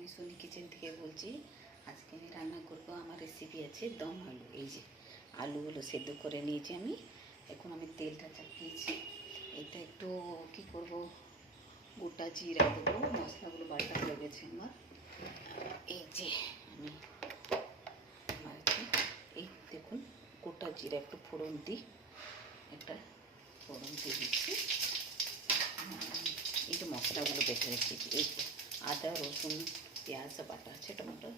আমি Sony kitchen থেকে বলছি। আজকে আমি রান্না করব, আমার রেসিপি আছে দম আলু। এই যে আলুগুলো সেদ্ধ করে নিয়েছি আমি, এখন আমি তেলটা চাপিয়েছি। এটা একটু কি করব, গোটা জিরা দেবো, মশলাগুলো বাটা হয়ে গেছে আমার। এই যে আমি আমার এই দেখুন গোটা জিরা একটু ফোড়ন দিই, একটা ফোড়ন দিয়ে দিচ্ছি। এই যে মশলাগুলো বেটে রেখেছি, এই যে আদা রসুন পেঁয়াজ বাটা আছে, টমেটো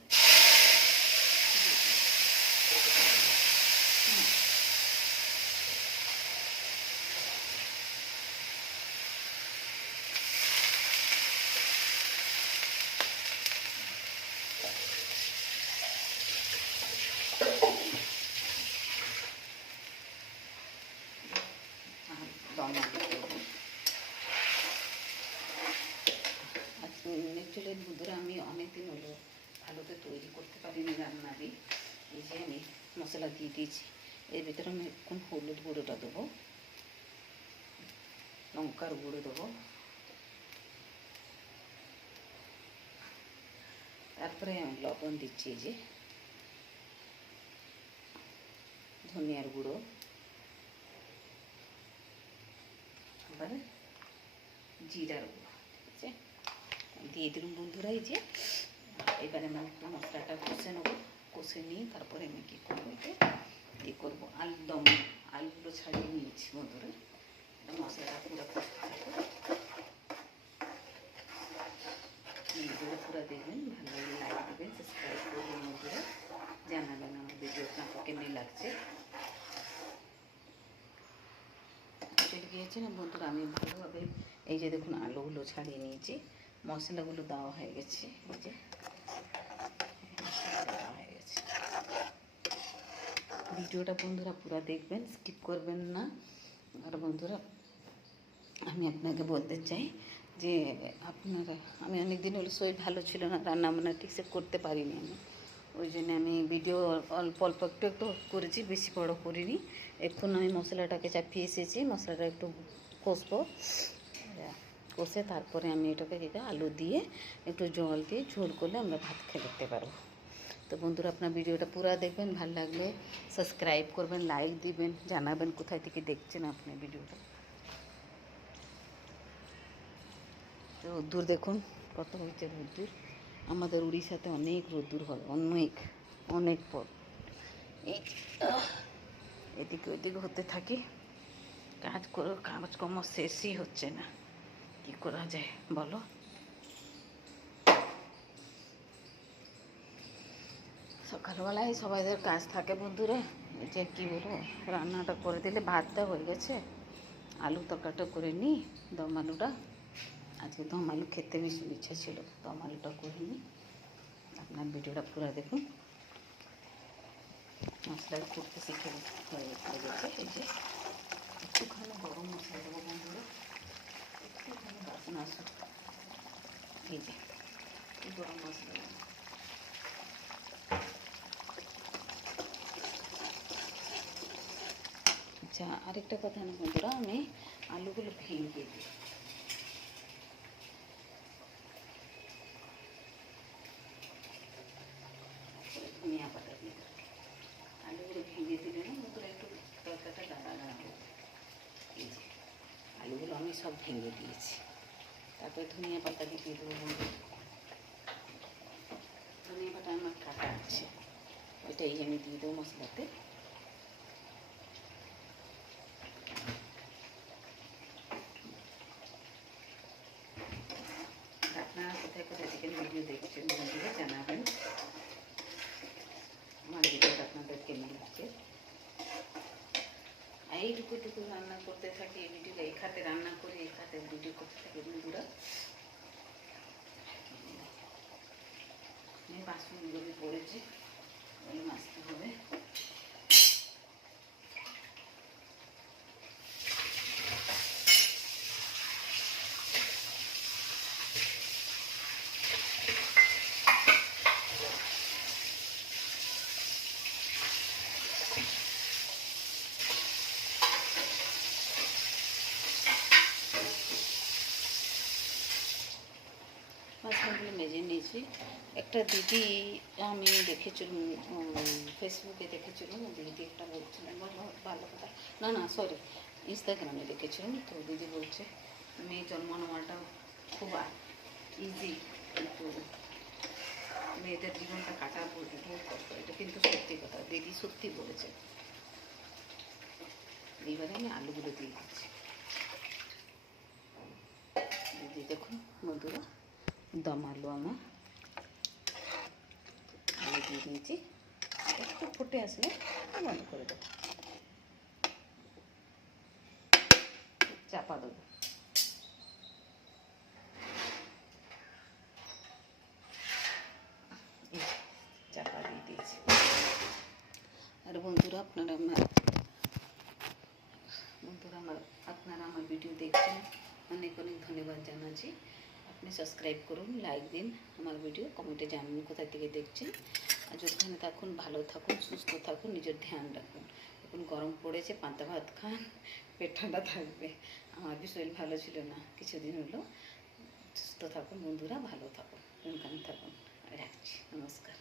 দম করবো। অ্যাকচুয়ালি বন্ধুরা, আমি অনেকদিন হলো ভালোতে তৈরি করতে পারিনি রান্নাটি। এই যে আমি মশলা দিয়ে দিয়েছি, এর ভিতরে আমি এখন হলুদ গুঁড়োটা দেবো, লঙ্কার গুঁড়ো দেবো, তারপরে আমি লবণ দিচ্ছি, এই যে ধনিয়ার গুঁড়ো, এবারে জিরার গুঁড়ো, ঠিক আছে দিয়ে দিলাম বন্ধুরা। এই যে এবারে আমি একটু মশলাটা কষে নেবো, কষে নিয়ে তারপরে আমি কী করবো, কী করবো আলুদম, আলুগুলো ছাড়িয়ে নিয়েছি বন্ধুরা। মশলাটা পুরো ভিডিওটা পুরো দেখবেন, ভালো লাগলে লাইক দেবেন, সাবস্ক্রাইব করবেন বন্ধুরা, জানাবেন আমার ভিডিওটা কেমন লাগছে। গিয়েছি না বন্ধুরা, আমি ভালোভাবে এই যে দেখুন আলুগুলো ছাড়িয়ে নিয়েছি, মশলাগুলো দেওয়া হয়ে গেছে, এই যে দেওয়া হয়ে গেছে। ভিডিওটা বন্ধুরা পুরো দেখবেন, স্কিপ করবেন না। আর বন্ধুরা আমি আপনাকে বলতে চাই যে আমি অনেক দিন হলো শরীর ভালো ছিল না, রান্না বান্না ঠিকসে করতে পারিনি আমি, ওই জন্য আমি ভিডিও অল্প অল্প একটু একটু করেছি, বেশি বড় করিনি। এখন আমি মশলাটাকে চাপিয়ে এসেছি, মশলাটা একটু কষবো, কষে তারপরে আমি এটাকে আলু দিয়ে একটু জল দিয়ে ঝোল করলে আমরা ভাত খেয়ে দেখতে পারবো। তো বন্ধুরা আপনার ভিডিওটা পুরো দেখবেন, ভালো লাগলে সাবস্ক্রাইব করবেন, লাইক দিবেন, জানাবেন কোথায় থেকে দেখছেন আপনি ভিডিওটা। রোদ্দুর দেখুন কত হয়েছে রোদ্দুর, আমাদের উড়িষ্যাতে অনেক রোদ্দুর হয়, অনেক অনেক পর। এদিকে ওইদিকে হতে থাকি, কাজকর্ম শেষই হচ্ছে না, কী করা যায় বলো। সকালবেলায় সবাইদের কাজ থাকে বন্ধুরা, এই যে কী বলবো, রান্নাটা করে দিলে ভাতটা হয়ে গেছে, আলু তরকারিটা করে নিই, দম আলুটা। আজকে দম আলু খেতে ভীষণ ইচ্ছা ছিল, দম আলুটা করে নিই। আপনার ভিডিওটা পুরো দেখুন। মশলা করতে শিখে হয়ে গেছে, এই যে একটুখানি গরম মশলা দেবো বন্ধুরা, একটুখানি বাসনা আসুক, এই যে গরম মশলা দেবো। আচ্ছা, আরেকটা কথা না বন্ধুরা, আমি আলুগুলো ভেঙে দিই, ধনিয়া পাতা দিয়ে আলুগুলো ভেঙে দিলে না বন্ধুরা একটু তরকারিটা দাঁড়া দাঁড়া হবে। এই যে আলুগুলো আমি সব ভেঙে দিয়েছি, তারপরে ধনিয়া পাতা দিয়ে দেবো বন্ধু। ধনিয়া পাতা আমার কাটা আছে, ওইটাই আমি দিয়ে দেবো মশলাতে। আপনারা কোথায় কোথায় থেকে ভিডিও দেখছেন বন্ধুরা জানাবেন, আমার ভিডিওটা আপনাদের কেমন লাগছে। এইটুকু রান্না করতে থাকি, এই ভিডিওটা এই খাতে রান্না করে এই খাতে ভিডিও করতে থাকি বন্ধুরা। বাসনগুলো পড়েছে, ওগুলো মাজতে হবে। বাসনগুলো মেজে নিয়েছি। একটা দিদি আমি দেখেছিলাম, ফেসবুকে দেখেছিলাম, দিদি একটা বলছিলেন, ভালো কথা, না না সরি, ইনস্টাগ্রামে দেখেছিলাম। তো দিদি বলছে মেয়ে জন্ম নেওয়াটা খুব ইজি, কিন্তু মেয়েদের জীবনটা কাটা বহু কষ্ট। এটা কিন্তু সত্যি কথা, দিদি সত্যি বলেছে। এইবারে আমি আলুগুলো দিয়ে দিচ্ছি। দিদি দেখুন বন্ধুরা, দম আলু আমার আলু দিয়ে দিয়েছি। একটু ফুটে আসলে বন্ধ করে দেবো, চাপা দেবো। চাপা দিয়ে দিয়েছি। আর বন্ধুরা আপনারা আমার ভিডিও দেখছেন, অনেক অনেক ধন্যবাদ জানাচ্ছি। আপনি সাবস্ক্রাইব করুন, লাইক দিন, আমার ভিডিও কমেন্টে জানান কোথা থেকে দেখছেন। আর যেখানে থাকুন ভালো থাকুন, সুস্থ থাকুন, নিজের ধ্যান রাখুন। এখন গরম পড়েছে, পান্তা ভাত খান, পেট ঠান্ডা থাকবে। আমার কি শরীর ভালো ছিল না কিছুদিন হলো। সুস্থ থাকুন বন্ধুরা, ভালো থাকুন, থাকুন। রাখছি, নমস্কার।